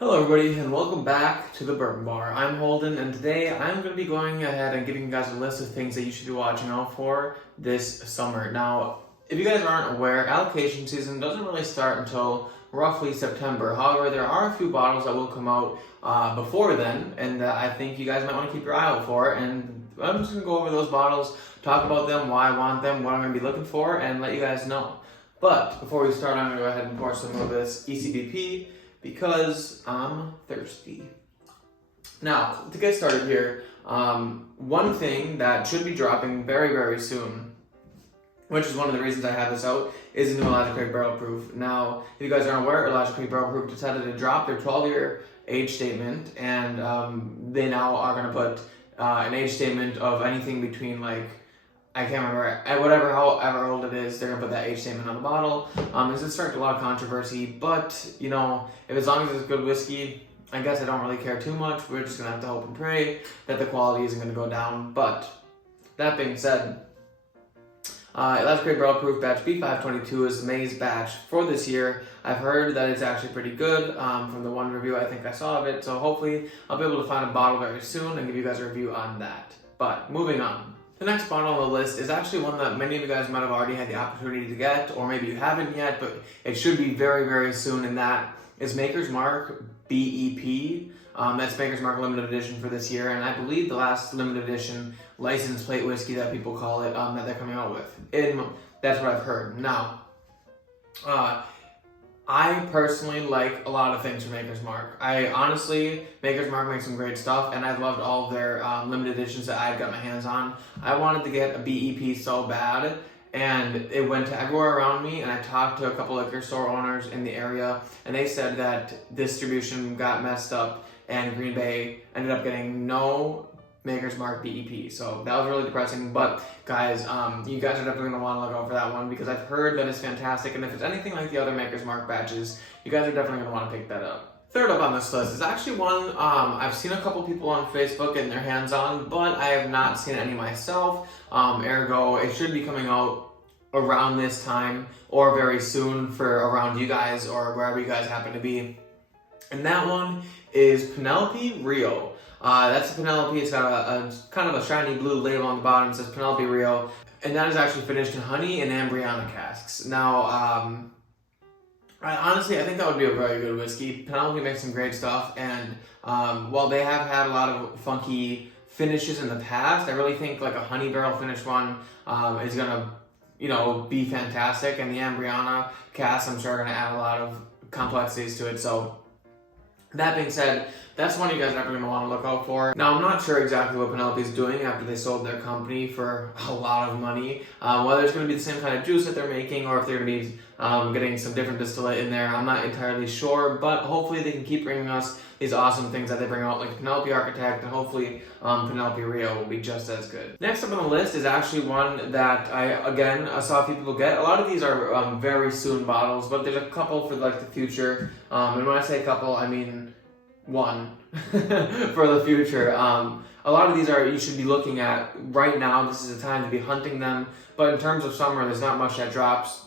Hello everybody and welcome back to the Bourbon Bar. I'm Holden and today I'm going to be going ahead and giving you guys a list of things that you should be watching out for this summer. Now, if you guys aren't aware, allocation season doesn't really start until roughly September. However, there are a few bottles that will come out before then and that I think you guys might want to keep your eye out for, and I'm just going to go over those bottles, talk about them, why I want them, what I'm going to be looking for, and let you guys know. But before we start, I'm going to go ahead and pour some of this ECBP because I'm thirsty. Now, to get started here, one thing that should be dropping very, very soon, which is one of the reasons I have this out, is a new Elijah Craig Barrel Proof. Now, if you guys aren't aware, Elijah Craig Barrel Proof decided to drop their 12-year age statement, and they now are going to put an age statement of anything between I can't remember, however old it is, they're going to put that age statement on the bottle. It's sparked a lot of controversy, but, if as long as it's good whiskey, I guess I don't really care too much. We're just going to have to hope and pray that the quality isn't going to go down. But, that being said, Elijah Craig Barrel Proof Batch B522 is May's batch for this year. I've heard that it's actually pretty good from the one review I think I saw of it, so hopefully I'll be able to find a bottle very soon and give you guys a review on that. But, moving on. The next bottle on the list is actually one that many of you guys might have already had the opportunity to get, or maybe you haven't yet, but it should be very, very soon, and that is Maker's Mark BEP. That's Maker's Mark limited edition for this year, and I believe the last limited edition license plate whiskey that people call it, that they're coming out with. That's what I've heard. Now, I personally like a lot of things from Maker's Mark. Maker's Mark makes some great stuff, and I've loved all of their limited editions that I've got my hands on. I wanted to get a BEP so bad, and it went to everywhere around me, and I talked to a couple liquor store owners in the area, and they said that distribution got messed up, and Green Bay ended up getting no Maker's Mark BEP. So that was really depressing, but guys, you guys are definitely going to want to look out for that one because I've heard that it's fantastic, and if it's anything like the other Maker's Mark batches, you guys are definitely going to want to pick that up. Third up on this list is actually one I've seen a couple people on Facebook getting their hands on, but I have not seen any myself. Ergo, it should be coming out around this time or very soon for around you guys or wherever you guys happen to be. And that one is Penelope Real. That's a Penelope. It's got a kind of a shiny blue label on the bottom. It says Penelope Real, and that is actually finished in honey and Ambriana casks. Now, I think that would be a very good whiskey. Penelope makes some great stuff, and while they have had a lot of funky finishes in the past, I really think like a honey barrel finished one is gonna, be fantastic. And the Ambriana casks, I'm sure, are gonna add a lot of complexities to it. So, that being said, that's one you guys are definitely going to want to look out for. Now, I'm not sure exactly what Penelope's doing after they sold their company for a lot of money. Whether it's going to be the same kind of juice that they're making or if they're going to be getting some different distillate in there, I'm not entirely sure. But hopefully they can keep bringing us these awesome things that they bring out, like Penelope Architect, and hopefully Penelope Real will be just as good. Next up on the list is actually one that I saw a few people get. A lot of these are very soon bottles, but there's a couple for the future. And when I say couple, I mean one for the future. A lot of these you should be looking at right now. This is the time to be hunting them. But in terms of summer, there's not much that drops.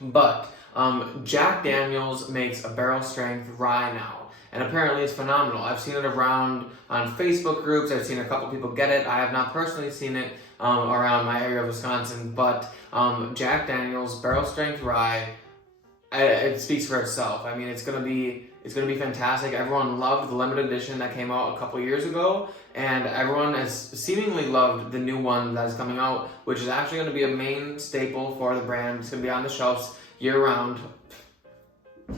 But Jack Daniel's makes a barrel strength rye now. And apparently it's phenomenal. I've seen it around on Facebook groups. I've seen a couple people get it. I have not personally seen it around my area of Wisconsin. But Jack Daniel's barrel strength rye, it speaks for itself. I mean, it's gonna be fantastic. Everyone loved the limited edition that came out a couple years ago, and everyone has seemingly loved the new one that's coming out, which is actually going to be a main staple for the brand. It's going to be on the shelves year-round.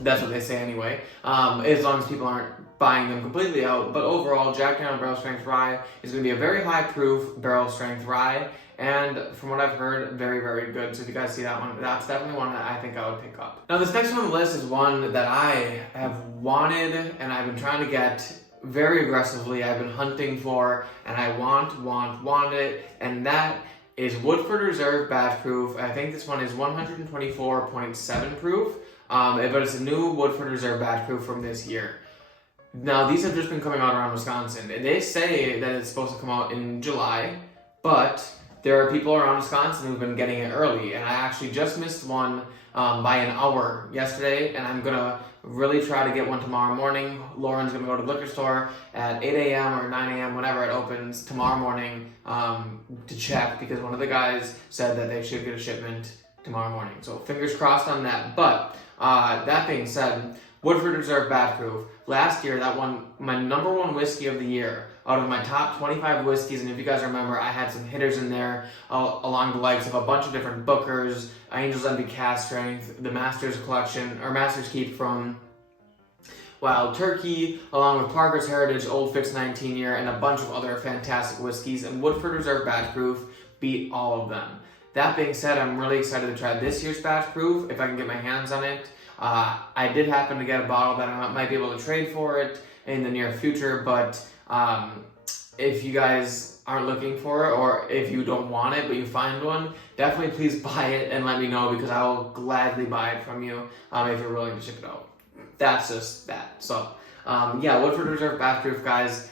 That's what they say anyway, as long as people aren't buying them completely out. But overall, Jack Daniel's Barrel Strength Rye is going to be a very high-proof barrel strength rye, and from what I've heard, very, very good. So if you guys see that one, that's definitely one that I think I would pick up. Now, this next one on the list is one that I have wanted, and I've been trying to get very aggressively. I've been hunting for, and I want it, and that is Woodford Reserve Batch Proof. I think this one is 124.7 proof. But it's a new Woodford Reserve Batch Proof from this year. Now, these have just been coming out around Wisconsin. They say that it's supposed to come out in July, but there are people around Wisconsin who've been getting it early, and I actually just missed one by an hour yesterday, and I'm gonna really try to get one tomorrow morning. Lauren's gonna go to the liquor store at 8 a.m. or 9 a.m. whenever it opens tomorrow morning to check, because one of the guys said that they should get a shipment tomorrow morning. So fingers crossed on that. But that being said, Woodford Reserve Batch Proof. Last year, that won my #1 whiskey of the year out of my top 25 whiskeys. And if you guys remember, I had some hitters in there along the likes of a bunch of different Bookers, Angel's Envy Cask Strength, the Master's Collection, or Master's Keep from Wild Turkey, along with Parker's Heritage Old Fix 19 Year, and a bunch of other fantastic whiskeys. And Woodford Reserve Batch Proof beat all of them. That being said, I'm really excited to try this year's Batch Proof if I can get my hands on it. I did happen to get a bottle that I might be able to trade for it in the near future, but if you guys aren't looking for it, or if you don't want it but you find one, definitely please buy it and let me know, because I will gladly buy it from you if you're willing to ship it out. That's just that. So yeah, Woodford Reserve Batch Proof, guys.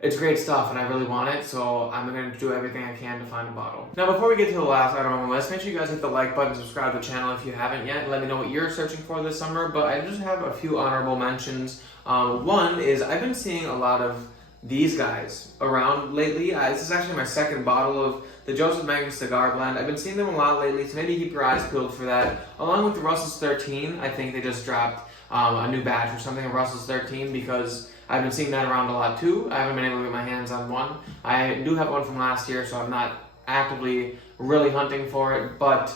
It's great stuff, and I really want it, so I'm going to do everything I can to find a bottle. Now, before we get to the last item on the list, make sure you guys hit the like button, subscribe to the channel if you haven't yet, and let me know what you're searching for this summer. But I just have a few honorable mentions. One is I've been seeing a lot of these guys around lately. This is actually my second bottle of the Joseph Magnus Cigar Blend. I've been seeing them a lot lately, so maybe keep your eyes peeled for that. Along with the Russell's 13, I think they just dropped a new batch or something of Russell's 13, because I've been seeing that around a lot too. I haven't been able to get my hands on one. I do have one from last year, so I'm not actively really hunting for it, but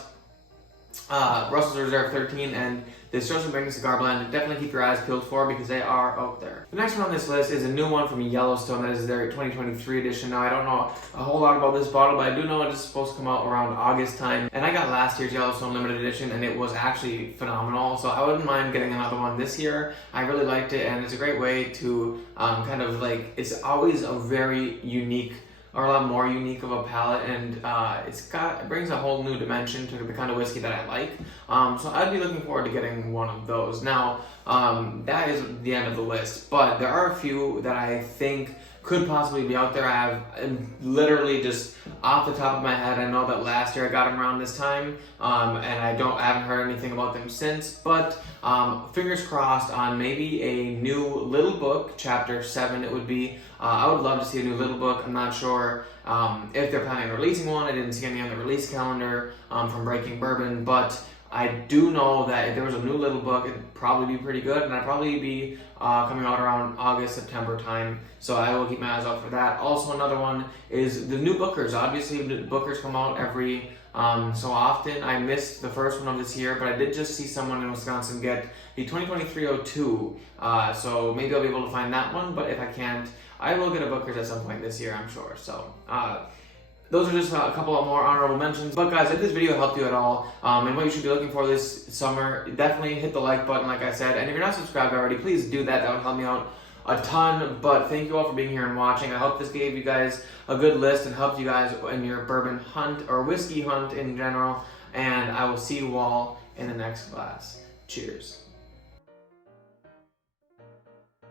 Russell's Reserve 13 and this Joseph Magnus Cigar Blend, definitely keep your eyes peeled for, because they are out there. The next one on this list is a new one from Yellowstone. That is their 2023 edition. Now, I don't know a whole lot about this bottle, but I do know it is supposed to come out around August time. And I got last year's Yellowstone limited edition, and it was actually phenomenal. So I wouldn't mind getting another one this year. I really liked it, and it's a great way to kind of like, it's always a very unique, or a lot more unique of a palate, and it brings a whole new dimension to the kind of whiskey that I like. So I'd be looking forward to getting one of those. Now, that is the end of the list, but there are a few that I think could possibly be out there. I have literally just off the top of my head, I know that last year I got them around this time, and I haven't heard anything about them since, but fingers crossed on maybe a new Little Book, Chapter 7 it would be. I would love to see a new Little Book. I'm not sure if they're planning on releasing one. I didn't see any on the release calendar from Breaking Bourbon, but I do know that if there was a new Little Book, it'd probably be pretty good, and I'd probably be coming out around August, September time, so I will keep my eyes out for that. Also, another one is the new Bookers. Obviously, the Bookers come out every so often. I missed the first one of this year, but I did just see someone in Wisconsin get the 2023-02, so maybe I'll be able to find that one, but if I can't, I will get a Bookers at some point this year, I'm sure. So those are just a couple of more honorable mentions. But guys, if this video helped you at all, and what you should be looking for this summer, definitely hit the like button, like I said. And if you're not subscribed already, please do that. That would help me out a ton. But thank you all for being here and watching. I hope this gave you guys a good list and helped you guys in your bourbon hunt or whiskey hunt in general. And I will see you all in the next class. Cheers.